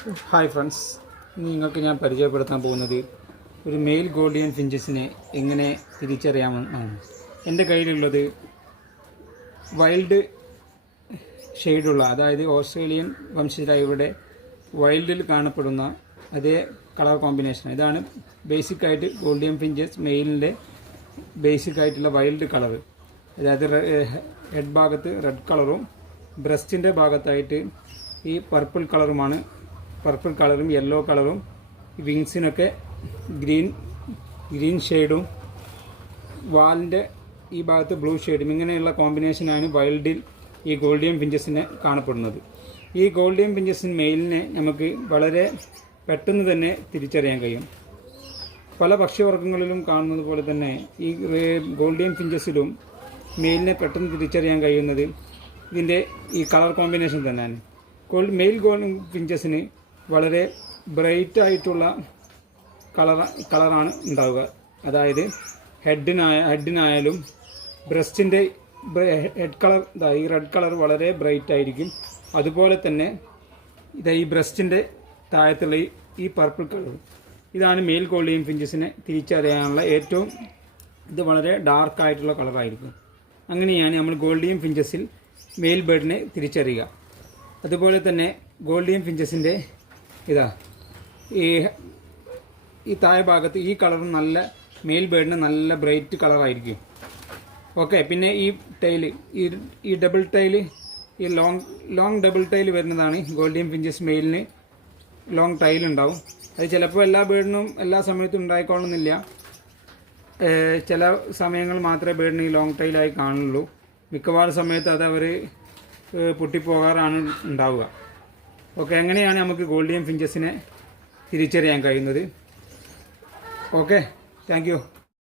Hi friends, നിങ്ങൾക്ക് ഞാൻ പരിചയപ്പെടുത്താൻ പോകുന്നത് ഒരു മെയിൽ ഗോൾഡിയൻ ഫിഞ്ചസിനെ എങ്ങനെ തിരിച്ചറിയാമെന്നാണ്. എൻ്റെ കയ്യിലുള്ളത് വൈൽഡ് ഷെയ്ഡുള്ള, അതായത് ഓസ്ട്രേലിയൻ വംശജരായവരുടെ വൈൽഡിൽ കാണപ്പെടുന്ന അതേ കളർ കോമ്പിനേഷൻ. ഇതാണ് ബേസിക്കായിട്ട് ഗോൾഡിയൻ ഫിഞ്ചസ് മെയിലിൻ്റെ ബേസിക്കായിട്ടുള്ള വൈൽഡ് കളർ. അതായത് ഹെഡ് ഭാഗത്ത് റെഡ് കളറും ബ്രസ്റ്റിൻ്റെ ഭാഗത്തായിട്ട് ഈ പർപ്പിൾ കളറുമാണ്. പർപ്പിൾ കളറും യെല്ലോ കളറും, വിങ്സിനൊക്കെ ഗ്രീൻ ഷെയ്ഡും, വാലിൻ്റെ ഈ ഭാഗത്ത് ബ്ലൂ ഷെയ്ഡും, ഇങ്ങനെയുള്ള കോമ്പിനേഷനാണ് വൈൽഡിൽ ഈ ഗോൾഡിയൻ ഫിഞ്ചസിനെ കാണപ്പെടുന്നത്. ഈ ഗോൾഡിയൻ ഫിഞ്ചസിൻ മെയിലിനെ നമുക്ക് വളരെ പെട്ടെന്ന് തന്നെ തിരിച്ചറിയാൻ കഴിയും. പല ഭക്ഷ്യവർഗ്ഗങ്ങളിലും കാണുന്നത് പോലെ തന്നെ ഈ ഗോൾഡിയൻ ഫിഞ്ചസിലും മെയിലിനെ പെട്ടെന്ന് തിരിച്ചറിയാൻ കഴിയുന്നത് ഇതിൻ്റെ ഈ കളർ കോമ്പിനേഷൻ തന്നെയാണ്. മെയിൽ ഗോൾഡിയൻ ഫിഞ്ചസിന് വളരെ ബ്രൈറ്റ് ആയിട്ടുള്ള കളറാണ് ഉണ്ടാവുക. അതായത് ഹെഡിനായാലും ബ്രസ്റ്റിൻ്റെ ഹെഡ് കളർ, ഈ റെഡ് കളർ വളരെ ബ്രൈറ്റ് ആയിരിക്കും. അതുപോലെ തന്നെ ഈ ബ്രസ്റ്റിൻ്റെ താഴത്തുള്ള ഈ പർപ്പിൾ കളർ, ഇതാണ് മെയിൽ ഗോൾഡിയൻ ഫിഞ്ചസിനെ തിരിച്ചറിയാനുള്ള ഇത് വളരെ ഡാർക്കായിട്ടുള്ള കളറായിരിക്കും. അങ്ങനെയാണ് നമ്മൾ ഗോൾഡിയൻ ഫിഞ്ചസിൽ മെയിൽ ബേർഡിനെ തിരിച്ചറിയുക. അതുപോലെ തന്നെ ഗോൾഡിയൻ ഫിഞ്ചസിൻ്റെ ഈ താഴെ ഭാഗത്ത് ഈ കളർ മെയിൽ ബേർഡിന് നല്ല ബ്രൈറ്റ് കളറായിരിക്കും. ഓക്കെ, പിന്നെ ഈ ടൈല്, ഈ ഡബിൾ ടൈല്, ഈ ലോങ് ഡബിൾ ടൈല് വരുന്നതാണ് ഗോൾഡിയൻ ഫിഞ്ചസ് മെയിലിന്. ലോങ് ടൈൽ ഉണ്ടാവും. അത് ചിലപ്പോൾ എല്ലാ ബേർഡിനും എല്ലാ സമയത്തും ഉണ്ടായിക്കൊള്ളുന്നില്ല. ചില സമയങ്ങൾ മാത്രമേ ബേർഡിന് ഈ ലോങ് ടൈലായി കാണുള്ളൂ. മിക്കവാറും സമയത്ത് അത് അവർ പൊട്ടിപ്പോകാറാണ് ഉണ്ടാവുക. ഓക്കെ, അങ്ങനെയാണ് നമുക്ക് ഗോൾഡിയൻ ഫിഞ്ചസിനെ തിരിച്ചറിയാൻ കഴിയുന്നത്. Okay, thank you.